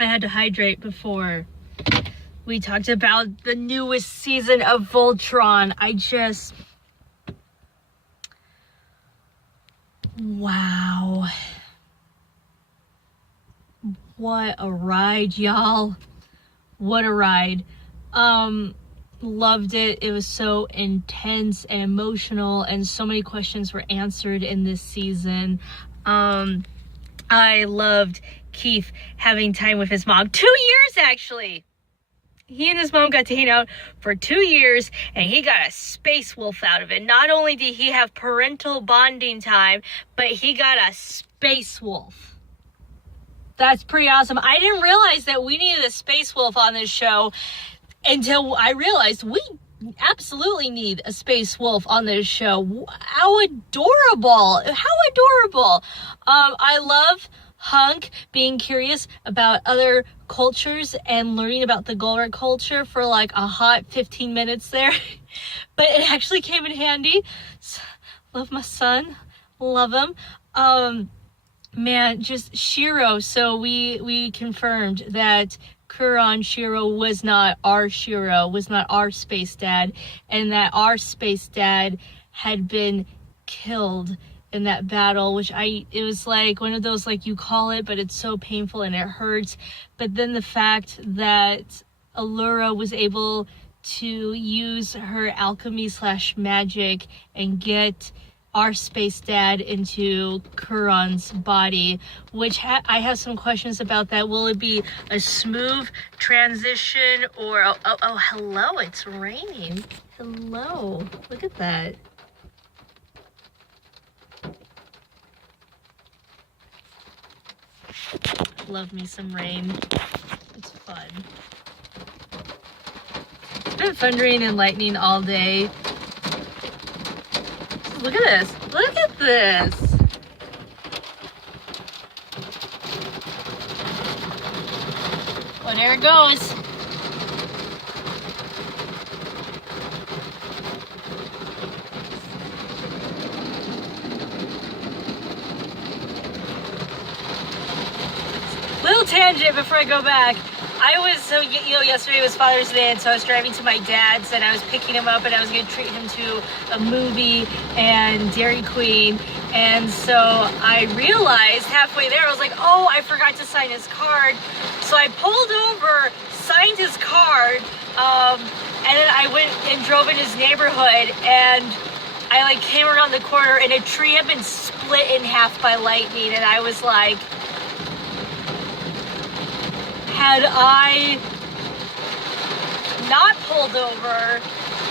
I had to hydrate before we talked about the newest season of Voltron. Wow. What a ride, y'all. What a ride. Loved it. It was so intense and emotional, and so many questions were answered in this season. I loved Keith having time with his mom. 2 years, actually. He and his mom got to hang out for 2 years, and he got a space wolf out of it. Not only did he have parental bonding time, but he got a space wolf. That's pretty awesome. I didn't realize that we needed a space wolf on this show until I realized we absolutely need a space wolf on this show. How adorable. How adorable. I love Hunk being curious about other cultures and learning about the Golden culture for like a hot 15 minutes there. But it actually came in handy. So, love my son. Love him. Man, just Shiro. So we confirmed that Shiro was not our Shiro, was not our space dad, and that our space dad had been killed in that battle, which it was like one of those, like, you call it, but it's so painful and it hurts. But then the fact that Allura was able to use her alchemy / magic and get our space dad into Kuron's body, which I have some questions about that. Will it be a smooth transition, or oh hello, it's raining. Hello, look at that. Love me some rain. It's fun. It's been thundering and lightning all day. Look at this. Look at this. Well, there it goes. Little tangent before I go back. Yesterday was Father's Day, and so I was driving to my dad's, and I was picking him up, and I was going to treat him to a movie and Dairy Queen. And so I realized halfway there, I was like, oh, I forgot to sign his card. So I pulled over, signed his card, and then I went and drove in his neighborhood, and I came around the corner, and a tree had been split in half by lightning, and I was like, had I not pulled over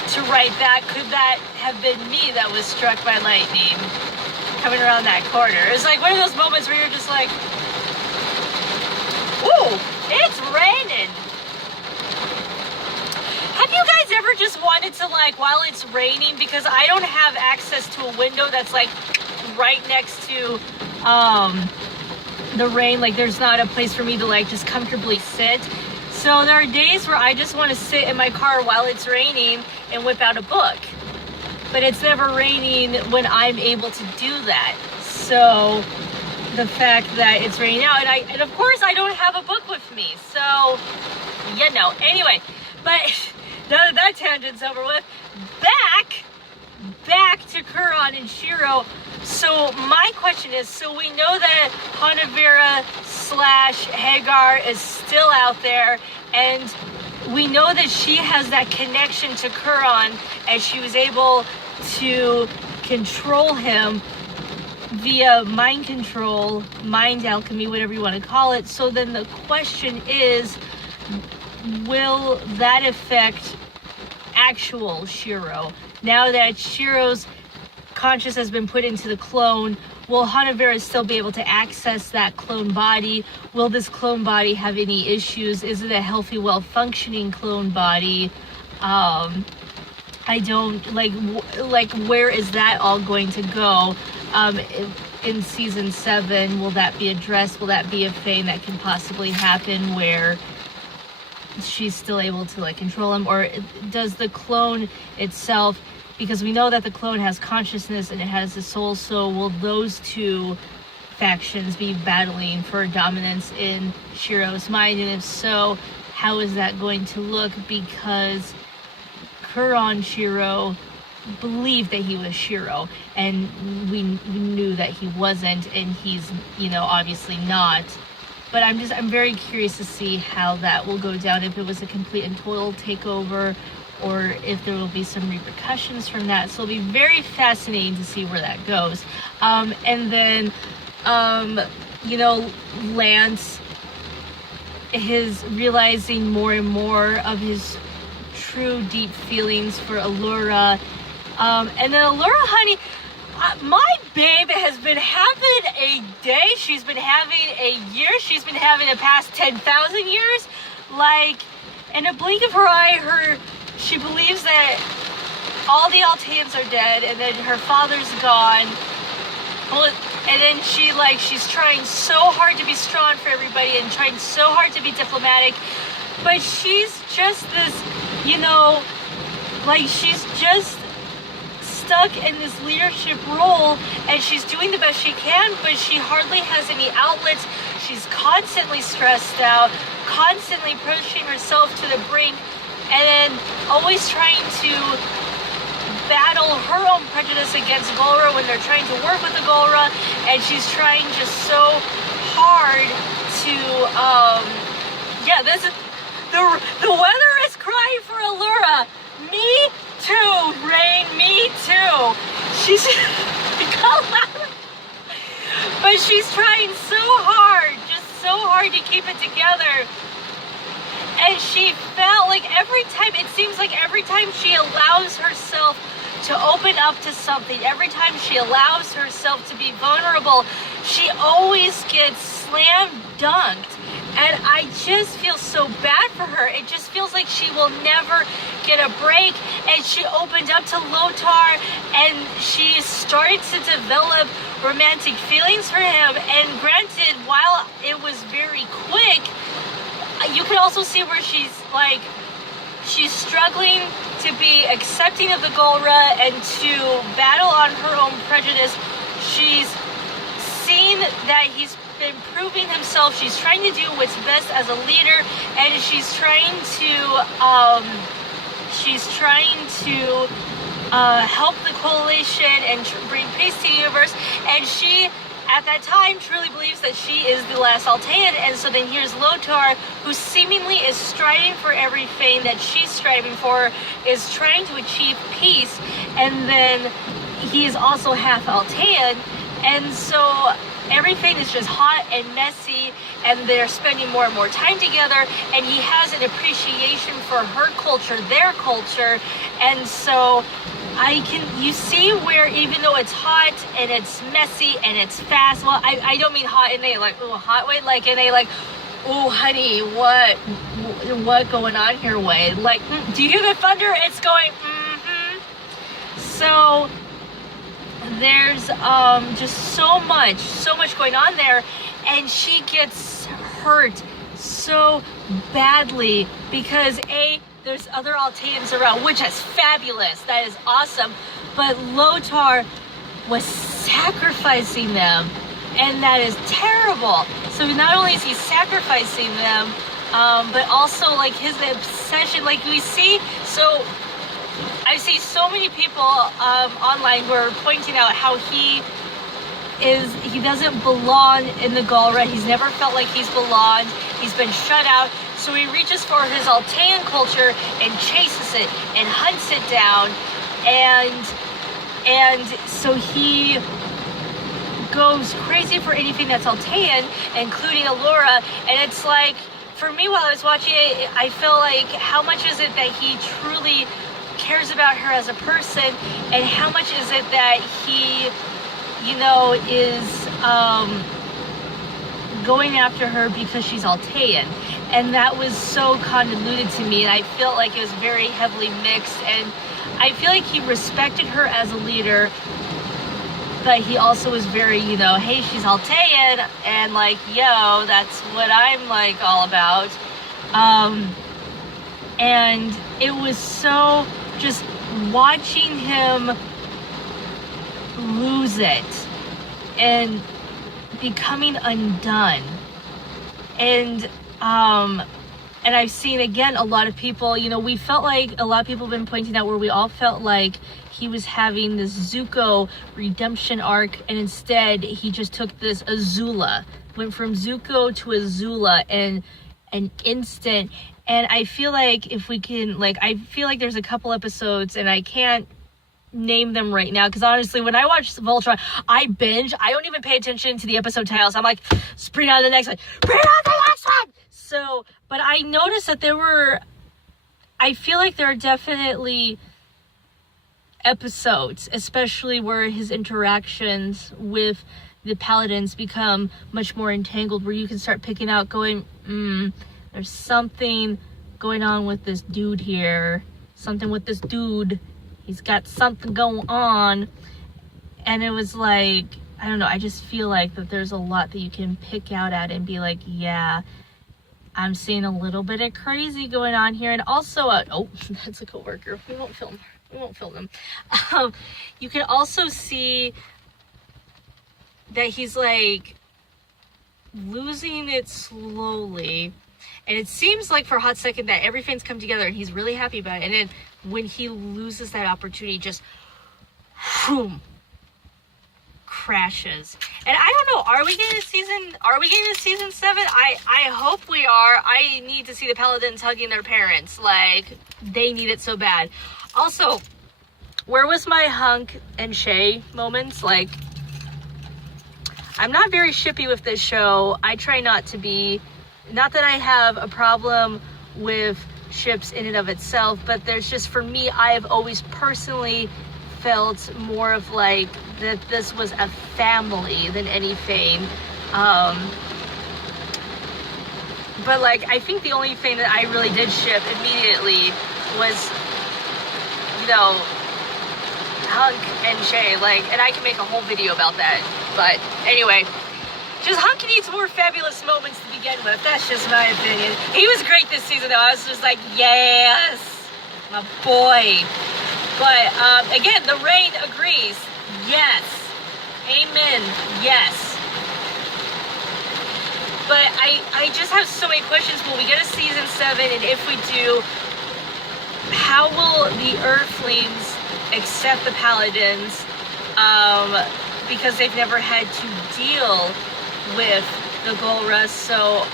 to write that, could that have been me that was struck by lightning coming around that corner? It's like one of those moments where you're just like, ooh, it's raining. Have you guys ever just wanted to, while it's raining, because I don't have access to a window that's right next to the rain, there's not a place for me to just comfortably sit. So there are days where I just want to sit in my car while it's raining and whip out a book. But it's never raining when I'm able to do that. So the fact that it's raining out, and of course I don't have a book with me. So, anyway, but now that that tangent's over with, back to Kuron and Shiro. So my question is, so we know that Hanavira / Hagar is still out there, and we know that she has that connection to Kuron, and she was able to control him via mind control, mind alchemy, whatever you want to call it. So then the question is, will that affect actual Shiro? Now that Shiro's conscious has been put into the clone, will Hanavira still be able to access that clone body? Will this clone body have any issues? Is it a healthy, well-functioning clone body? I don't, where is that all going to go? In season 7, will that be addressed? Will that be a thing that can possibly happen where she's still able to control him? Or does the clone itself, because we know that the clone has consciousness and it has a soul, so will those two factions be battling for dominance in Shiro's mind? And if so, how is that going to look? Because Kuron Shiro believed that he was Shiro, and we knew that he wasn't, and he's, you know, obviously not. But I'm very curious to see how that will go down, if it was a complete and total takeover, or if there will be some repercussions from that. So it'll be very fascinating to see where that goes. And then, you know, Lance is realizing more and more of his true deep feelings for Allura. And then Allura, honey, my babe has been having a day. She's been having a year. She's been having the past 10,000 years. Like, in a blink of her eye, she believes that all the Alteans are dead, and then her father's gone. And then she's trying so hard to be strong for everybody and trying so hard to be diplomatic. But she's just this, you know, like, she's just stuck in this leadership role, and she's doing the best she can, but she hardly has any outlets. She's constantly stressed out, constantly pushing herself to the brink, and then always trying to battle her own prejudice against Golra when they're trying to work with the Golra, and she's trying just so hard to, this is, the weather is crying for Allura. Me too, Rain, me too. She's but she's trying so hard, just so hard to keep it together. And she felt like it seems like every time she allows herself to open up to something, every time she allows herself to be vulnerable, she always gets slam dunked. And I just feel so bad for her. It just feels like she will never get a break. And she opened up to Lothar, and she started to develop romantic feelings for him. And granted, while it was very quick, you could also see where she's struggling to be accepting of the Golra and to battle on her own prejudice. She's seen that he's been proving himself. She's trying to do what's best as a leader, and she's trying to help the coalition and bring peace to the universe. And she, at that time, truly believes that she is the last Altean. And so then here's Lothar, who seemingly is striving for everything that she's striving for, is trying to achieve peace, and then he is also half Altean. And so everything is just hot and messy, and they're spending more and more time together, and he has an appreciation for her culture, their culture. And so you see where, even though it's hot and it's messy and it's fast, well, I don't mean hot in a like, oh, hot way, like in a like, oh honey, what going on here way, like, do you hear the thunder? It's going, So there's just so much going on there, and she gets hurt so badly because there's other Alteans around, which is fabulous, that is awesome, but Lothar was sacrificing them, and that is terrible. So not only is he sacrificing them, but also like his obsession, like we see, so I see so many people online who are pointing out how he doesn't belong in the Golra. He's never felt like he's belonged. He's been shut out. So he reaches for his Altean culture and chases it and hunts it down. And so he goes crazy for anything that's Altean, including Allura. And it's like, for me, while I was watching it, I felt like, how much is it that he truly cares about her as a person, and how much is it that he, you know, is going after her because she's Altean? And that was so convoluted to me, and I felt like it was very heavily mixed. And I feel like he respected her as a leader, but he also was very, you know, hey, she's Altean, and like, yo, that's what I'm like all about. And it was so, just watching him lose it and becoming undone. And I've seen, again, a lot of people, you know, we felt like, a lot of people have been pointing out where we all felt like he was having this Zuko redemption arc, and instead he just took this Azula, went from Zuko to Azula in an instant. And I feel like if we can, like, I feel like there's a couple episodes, and I can't name them right now, because honestly, when I watch Voltron, I binge. I don't even pay attention to the episode titles. I'm like, bring on the next one, bring on the next one. So, but I noticed that I feel like there are definitely episodes, especially where his interactions with the Paladins become much more entangled, where you can start picking out, going, there's something going on with this dude here. Something with this dude. He's got something going on. And it was like, I don't know, I just feel like that there's a lot that you can pick out at and be like, yeah, I'm seeing a little bit of crazy going on here. And also, oh, that's a coworker. We won't film them. You can also see that he's like losing it slowly. And it seems like for a hot second that everything's come together and he's really happy about it. And then when he loses that opportunity, just boom, crashes. And I don't know, are we getting to season 7? I hope we are. I need to see the Paladins hugging their parents. Like, they need it so bad. Also, where was my Hunk and Shay moments? Like, I'm not very shippy with this show. I try not to be. Not that I have a problem with ships in and of itself, but there's just, for me, I've always personally felt more of like that this was a family than anything. But like, I think the only thing that I really did ship immediately was, you know, Hunk and Shay. Like, and I can make a whole video about that. But anyway, just Hunk needs more fabulous moments to begin with. That's just my opinion. He was great this season, though. I was just like, yes, my boy. But again, the rain agrees. Yes. Amen. Yes. But I just have so many questions. Will we get a season 7? And if we do, how will the Earthlings accept the Paladins? Because they've never had to deal with the Golras. So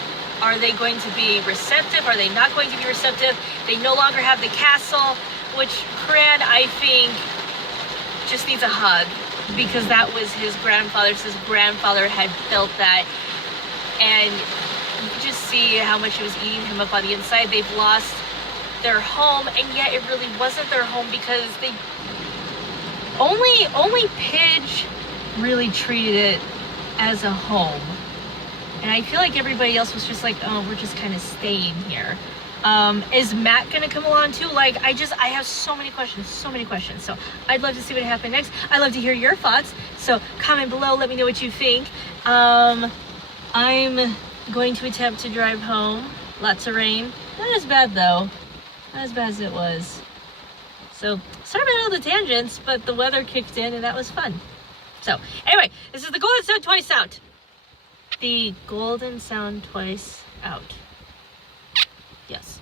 are they going to be receptive? Are they not going to be receptive? They no longer have the castle, which Cran, I think, just needs a hug, because that was his grandfather's. His grandfather had built that, and you can just see how much it was eating him up on the inside. They've lost their home, and yet it really wasn't their home, because they only Pidge really treated it as a home. And I feel like everybody else was just like, oh, we're just kind of staying here. Is Matt gonna come along too? Like, I have so many questions. So I'd love to see what happened next. I'd love to hear your thoughts. So comment below, let me know what you think. I'm going to attempt to drive home. Lots of rain. Not as bad though. Not as bad as it was. So sorry about all the tangents, but the weather kicked in and that was fun. So anyway, this is the Golden Sound Twice out. The Golden Sound Twice out. Yes.